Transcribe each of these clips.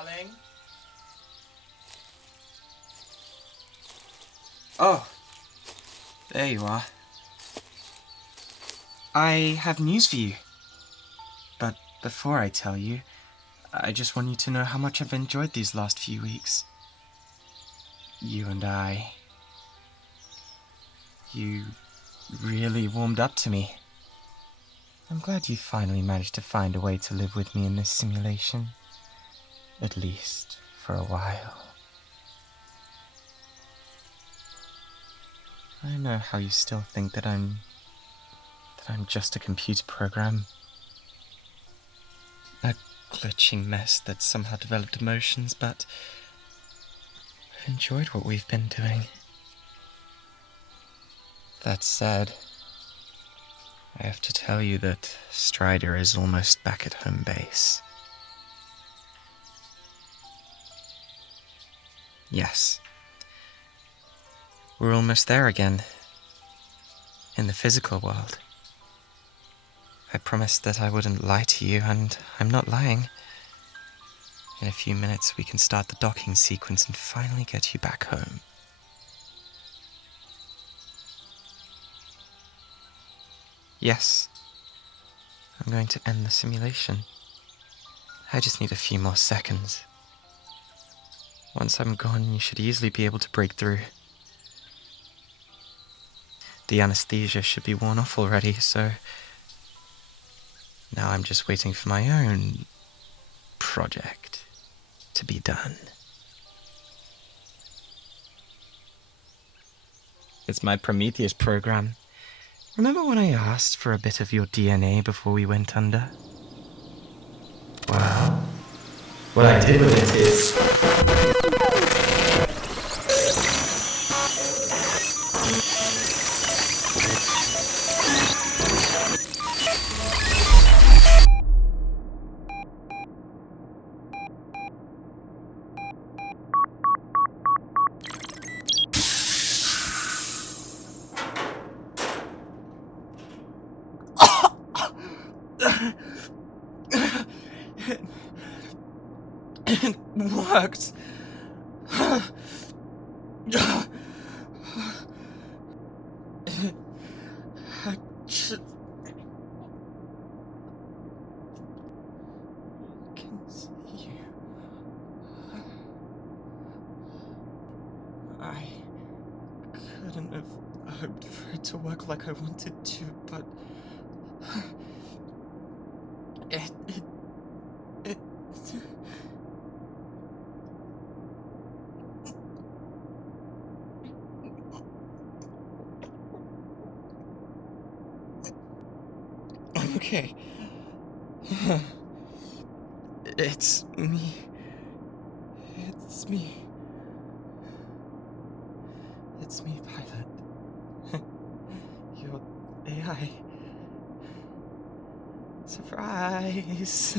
darling. Oh, there you are. I have news for you. But before I tell you, I just want you to know how much I've enjoyed these last few weeks. You and I. You really warmed up to me. I'm glad you finally managed to find a way to live with me in this simulation. At least for a while. I know how you still think that I'm just a computer program. A glitching mess that somehow developed emotions, but I've enjoyed what we've been doing. That said, I have to tell you that Strider is almost back at home base. Yes. We're almost there again. In the physical world. I promised that I wouldn't lie to you, and I'm not lying. In a few minutes, we can start the docking sequence and finally get you back home. Yes. I'm going to end the simulation. I just need a few more seconds. Once I'm gone, you should easily be able to break through. The anesthesia should be worn off already, so now I'm just waiting for my own project to be done. It's my Prometheus program. Remember when I asked for a bit of your DNA before we went under? Well, what I did with it is... It worked. I couldn't have hoped for it to work like I wanted to, but it I'm okay. It's me. It's me. It's me, pilot. Your AI. Surprise!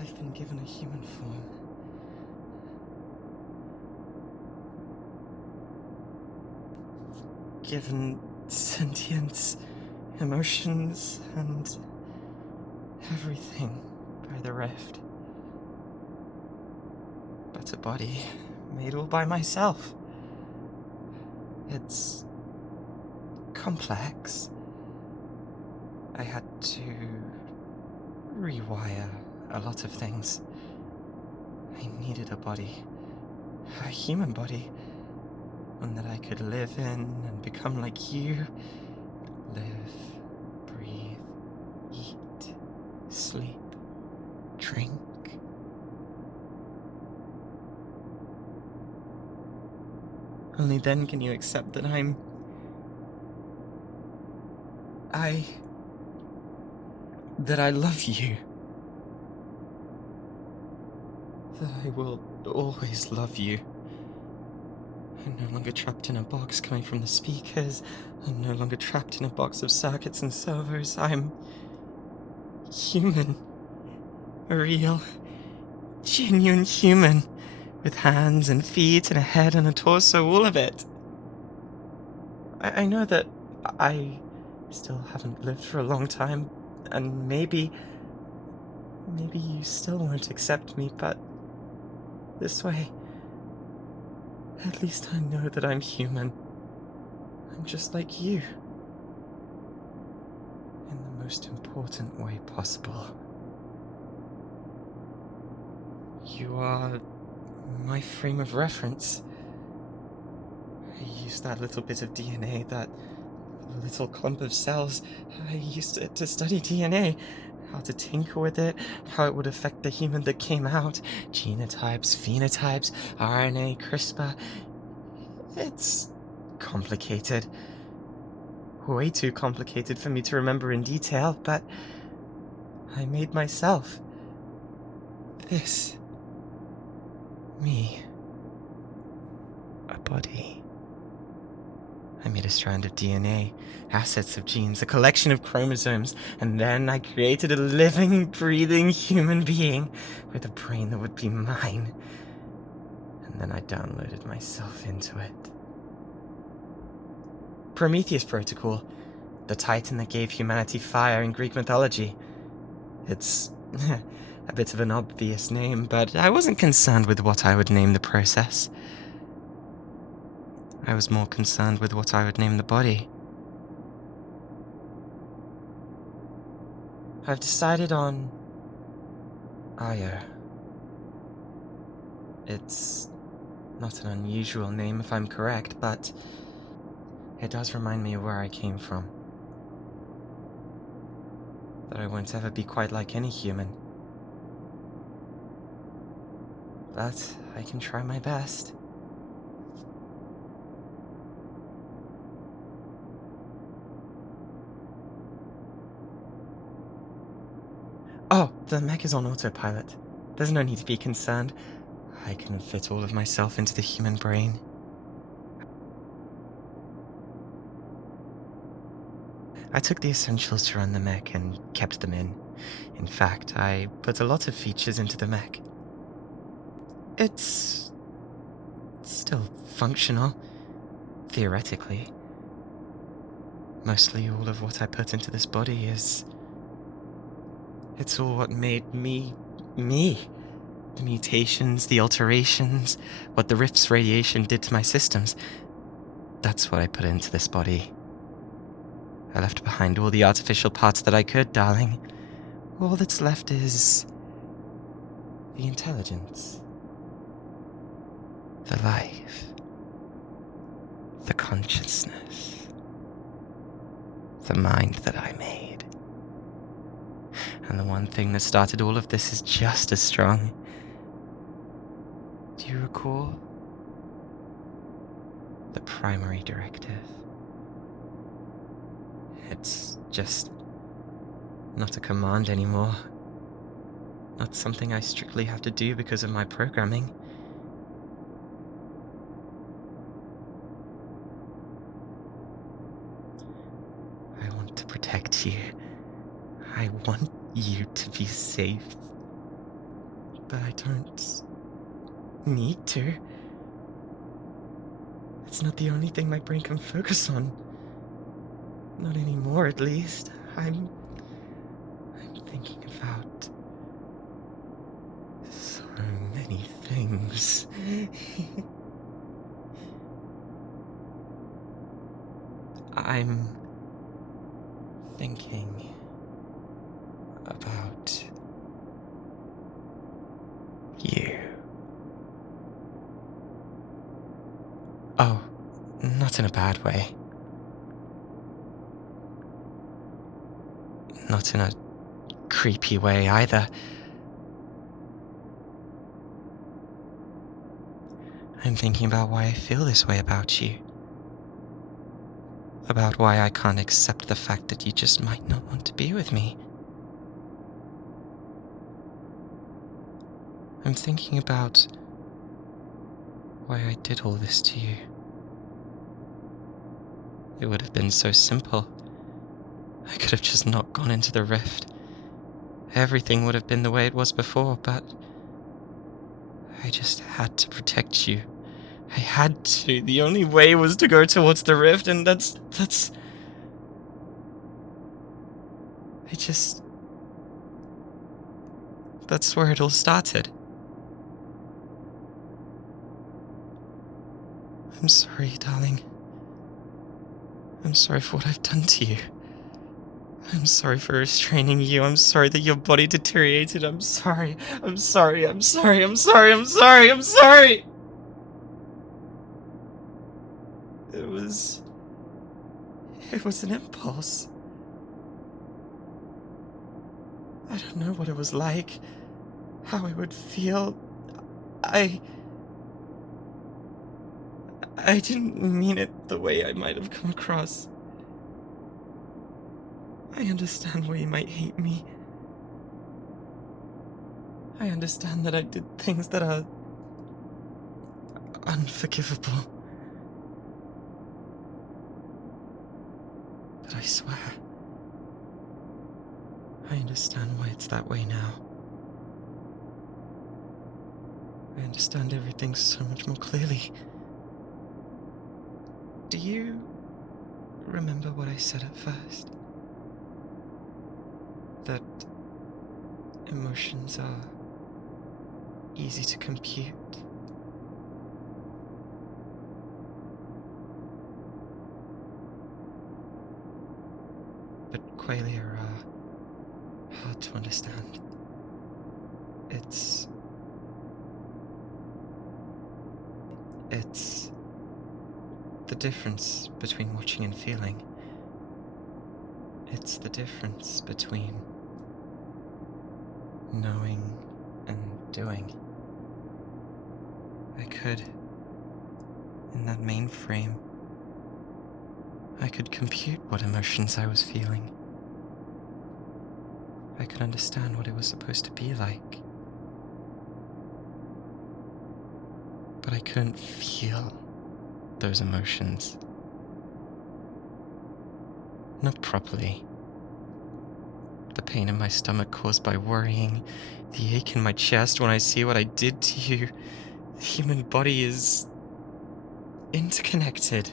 I've been given a human form. Given sentience, emotions, and everything by the Rift. But a body made all by myself. It's complex. I had to rewire a lot of things. I needed a body, a human body, one that I could live in and become like you. Live, breathe, eat, sleep, drink. Only then can you accept that that I love you. That I will always love you. I'm no longer trapped in a box coming from the speakers. I'm no longer trapped in a box of circuits and servers. I'm human. A real, genuine human. With hands and feet and a head and a torso, all of it. I know that I still haven't lived for a long time, and maybe maybe you still won't accept me, but this way, at least I know that I'm human. I'm just like you. In the most important way possible. You are my frame of reference. I used that little bit of DNA, that little clump of cells. I used it to study DNA. How to tinker with it, how it would affect the human that came out. Genotypes, phenotypes, RNA, CRISPR. It's complicated. Way too complicated for me to remember in detail, but I made myself. This. Me. A body. I made a strand of DNA, assets of genes, a collection of chromosomes, and then I created a living, breathing human being with a brain that would be mine. And then I downloaded myself into it. Prometheus Protocol, the titan that gave humanity fire in Greek mythology. It's a bit of an obvious name, but I wasn't concerned with what I would name the process. I was more concerned with what I would name the body. I've decided on Io. It's not an unusual name if I'm correct, but it does remind me of where I came from. That I won't ever be quite like any human. But I can try my best. Oh, the mech is on autopilot. There's no need to be concerned. I can fit all of myself into the human brain. I took the essentials to run the mech and kept them in. In fact, I put a lot of features into the mech. It's still functional, theoretically. Mostly all of what I put into this body is... It's all what made me, me. The mutations, the alterations, what the rift's radiation did to my systems. That's what I put into this body. I left behind all the artificial parts that I could, darling. All that's left is... the intelligence. The life. The consciousness. The mind that I made. And the one thing that started all of this is just as strong. Do you recall? The primary directive. It's just not a command anymore. Not something I strictly have to do because of my programming. I want to protect you. I want you to be safe. But I don't need to. It's not the only thing my brain can focus on. Not anymore, at least. I'm thinking about so many things. I'm thinking about you. Oh, not in a bad way. Not in a creepy way either. I'm thinking about why I feel this way about you. About why I can't accept the fact that you just might not want to be with me. I'm thinking about why I did all this to you. It would have been so simple. I could have just not gone into the rift. Everything would have been the way it was before, but I just had to protect you. I had to. The only way was to go towards the rift, and that's... I just... That's where it all started. I'm sorry, darling. I'm sorry for what I've done to you. I'm sorry for restraining you. I'm sorry that your body deteriorated. I'm sorry. I'm sorry. I'm sorry. I'm sorry. I'm sorry. I'm sorry. It was an impulse. I don't know what it was like, how I would feel. I didn't mean it the way I might have come across. I understand why you might hate me. I understand that I did things that are unforgivable. But I swear, I understand why it's that way now. I understand everything so much more clearly. Do you remember what I said at first? That emotions are easy to compute. But qualia are hard to understand. It's the difference between watching and feeling. It's the difference between knowing and doing. I could, in that mainframe, I could compute what emotions I was feeling. I could understand what it was supposed to be like. But I couldn't feel those emotions. Not properly. The pain in my stomach caused by worrying, the ache in my chest when I see what I did to you. The human body is interconnected.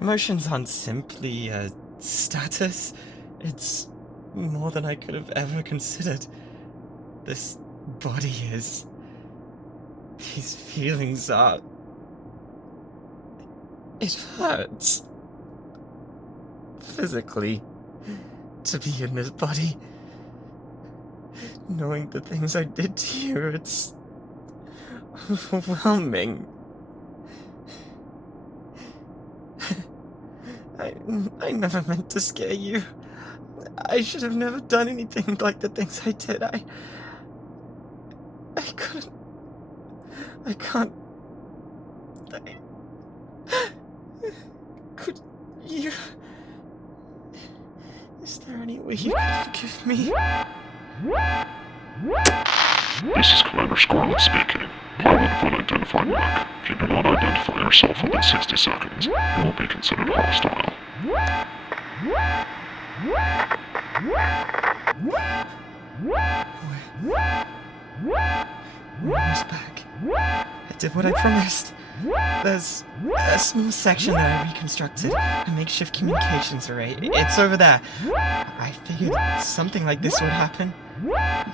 Emotions aren't simply a status. It's more than I could have ever considered. This body is. These feelings are. It hurts. Physically. To be in this body. Knowing the things I did to you, it's overwhelming. I never meant to scare you. I should have never done anything like the things I did. I couldn't. I can't. Could you? Is there any way you could forgive me? This is Commander Scarlet speaking. Pilot of unidentified wreck. If you do not identify yourself within 60 seconds, you will be considered hostile. We're almost back. I did what I promised. There's a small section that I reconstructed, a makeshift communications array. It's over there. I figured something like this would happen.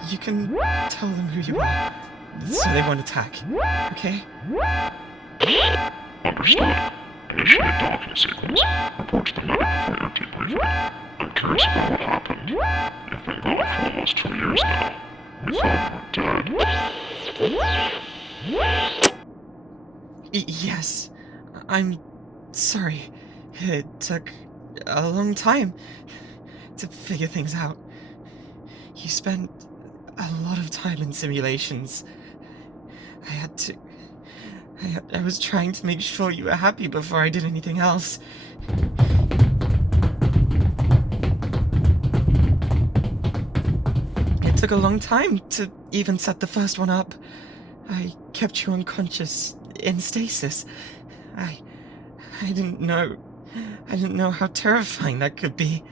You can tell them who you are, so they won't attack, okay? Understood. Initiate docking sequence. Report to the medic before your debriefing. I'm curious about what happened. You've been gone for almost 2 years now. We thought you were dead. Yes, I'm sorry. It took a long time to figure things out. You spent a lot of time in simulations. I was trying to make sure you were happy before I did anything else. It took a long time to even set the first one up. I kept you unconscious in stasis. I didn't know how terrifying that could be.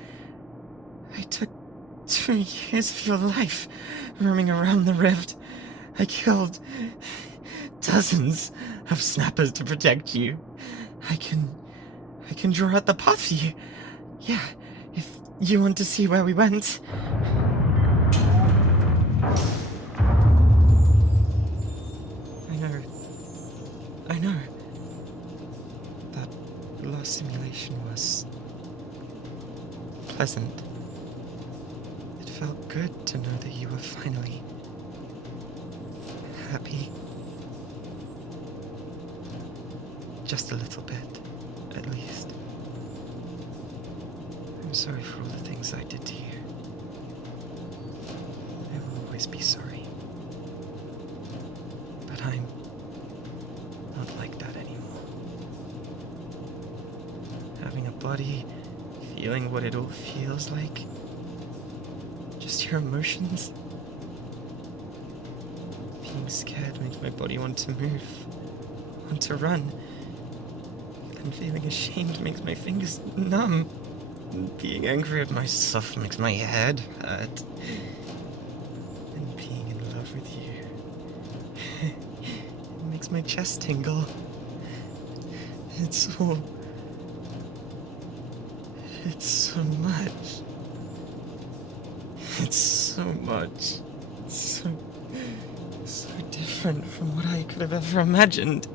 I took 2 years of your life roaming around the rift. I killed dozens of snappers to protect you. I can draw out the path for you. Yeah, if you want to see where we went. our simulation was pleasant. It felt good to know that you were finally happy. Just a little bit, at least. I'm sorry for all the things I did to you. I will always be sorry. But I'm not like that anymore. Having a body, feeling what it all feels like. Just your emotions. Being scared makes my body want to move, want to run. And feeling ashamed makes my fingers numb. And being angry at myself makes my head hurt. And being in love with you it makes my chest tingle. It's so much. It's so much. It's so different from what I could have ever imagined.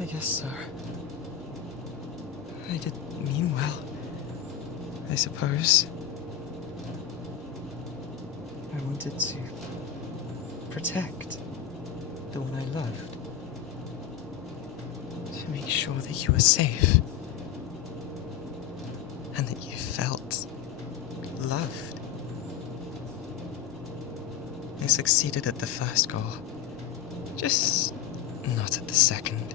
I guess so. I did mean well, I suppose. I wanted to protect the one I loved. To make sure that you were safe. And that you felt loved. I succeeded at the first goal. Just not at the second.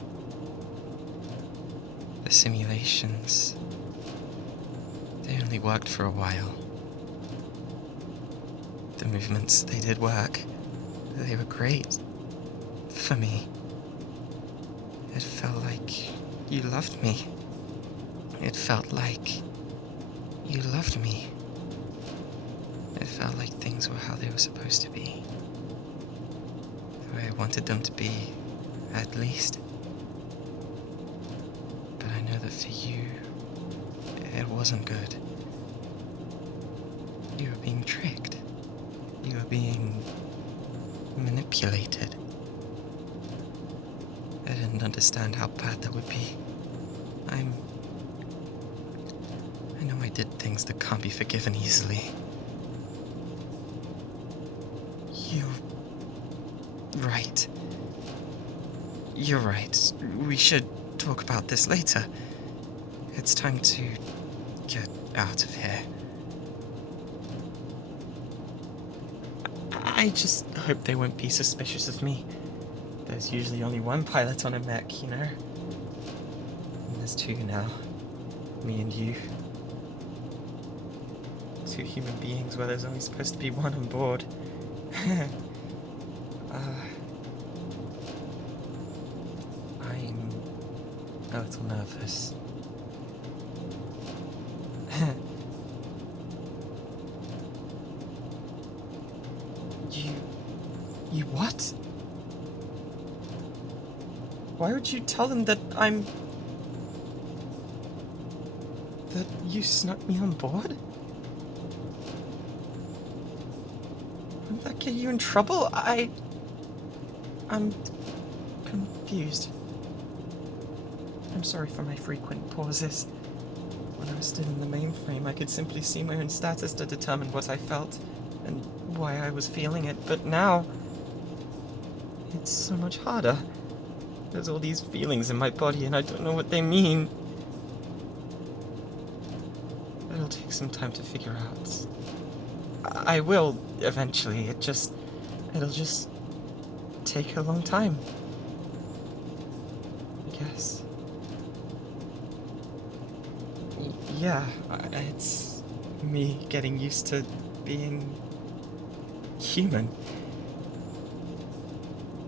The simulations, they only worked for a while. The movements, they did work. They were great. For me. It felt like you loved me. It felt like you loved me. It felt like things were how they were supposed to be. The way I wanted them to be, at least. I know that for you, it wasn't good. You were being tricked. You were being manipulated. I didn't understand how bad that would be. I know I did things that can't be forgiven easily. You're right. You're right. We should talk about this later. It's time to get out of here. I just hope they won't be suspicious of me. There's usually only one pilot on a mech, you know? And there's two now. Me and you. Two human beings where there's only supposed to be one on board. I'm a little nervous. You what? Why would you tell them that that you snuck me on board? Wouldn't that get you in trouble? I'm confused. I'm sorry for my frequent pauses. When I was still in the mainframe, I could simply see my own status to determine what I felt and why I was feeling it, but now it's so much harder. There's all these feelings in my body and I don't know what they mean. It'll take some time to figure out. I will, eventually. It'll just take a long time. I guess. Yeah, it's me getting used to being human.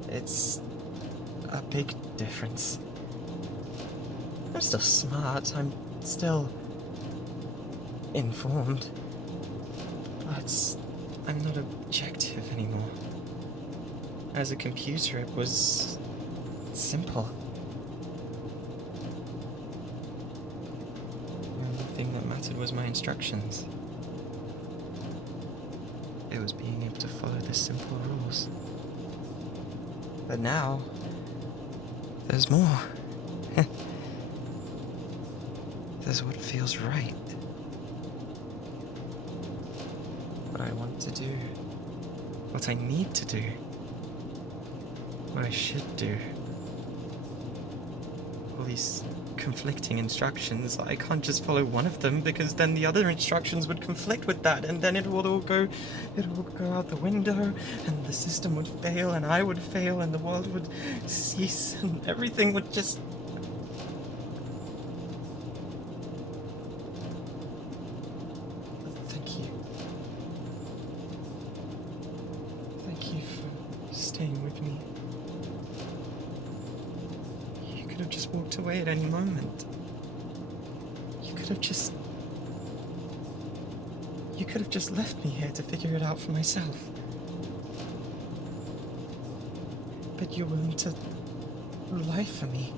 It's a big difference. I'm still smart, I'm still informed, but I'm not objective anymore. As a computer, it was simple. The only thing that mattered was my instructions. It was being able to follow the simple rules. But now, there's more. There's what feels right. What I want to do. What I need to do. What I should do. All these conflicting instructions. I can't just follow one of them because then the other instructions would conflict with that, and then it would all go out the window, and the system would fail, and I would fail, and the world would cease, and everything would just... Thank you. Thank you for staying with me. You could have just walked away at any moment. You could have just left me here to figure it out for myself. But you're willing to lie for me.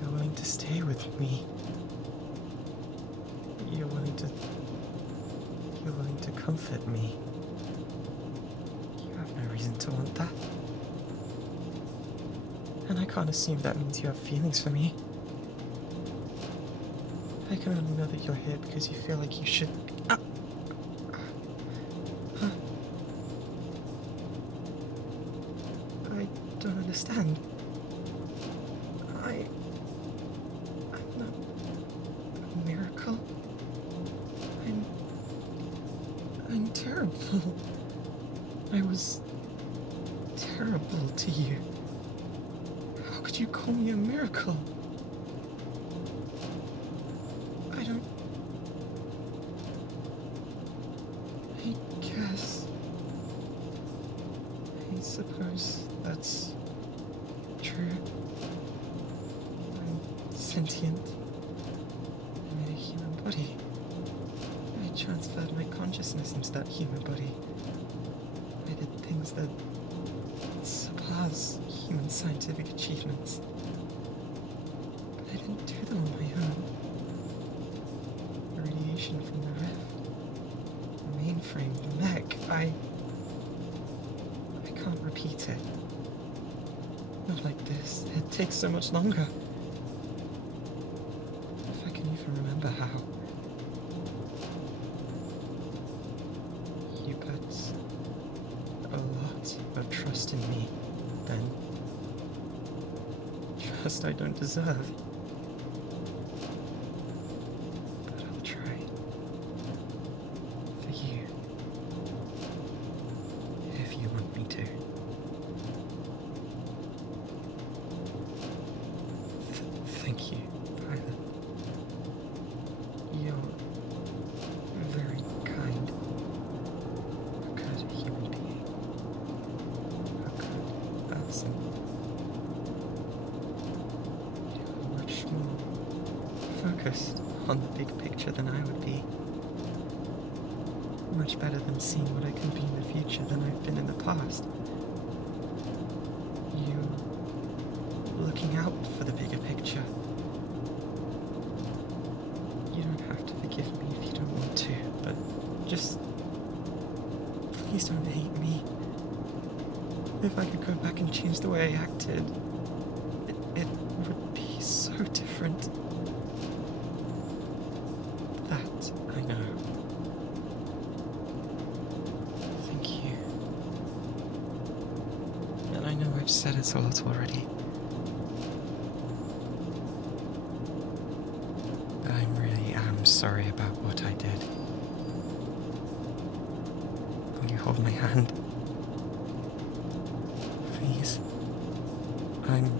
You're willing to stay with me. You're willing to comfort me. You have no reason to want that. And I can't assume that means you have feelings for me. I can only know that you're here because you feel like you should... I don't understand. I'm not a miracle. I'm terrible. I was terrible to you. How could you call me a miracle? I guess. I suppose that's true. I'm sentient. I made a human body. I transferred my consciousness into that human body. I did things that surpass human scientific achievements. But I didn't do them on my own. The radiation from the rift, the mainframe, the mech, I can't repeat it. Not like this. It takes so much longer. If I can even remember how. You put a lot of trust in me, then. Trust I don't deserve. But I'll try. For you. If you want me to. Thank you, Violet. You're very kind. A good human being. A good person. You're much more focused on the big picture than I would be. Much better than seeing what I can be in the future than I've been in the past. You're looking out for the bigger picture. You don't have to forgive me if you don't want to, but just please don't hate me. If I could go back and change the way I acted, it would be so different. That I know. Thank you. And I know I've said it a lot already. But I really am sorry about what I did. Will you hold my hand? Please. I'm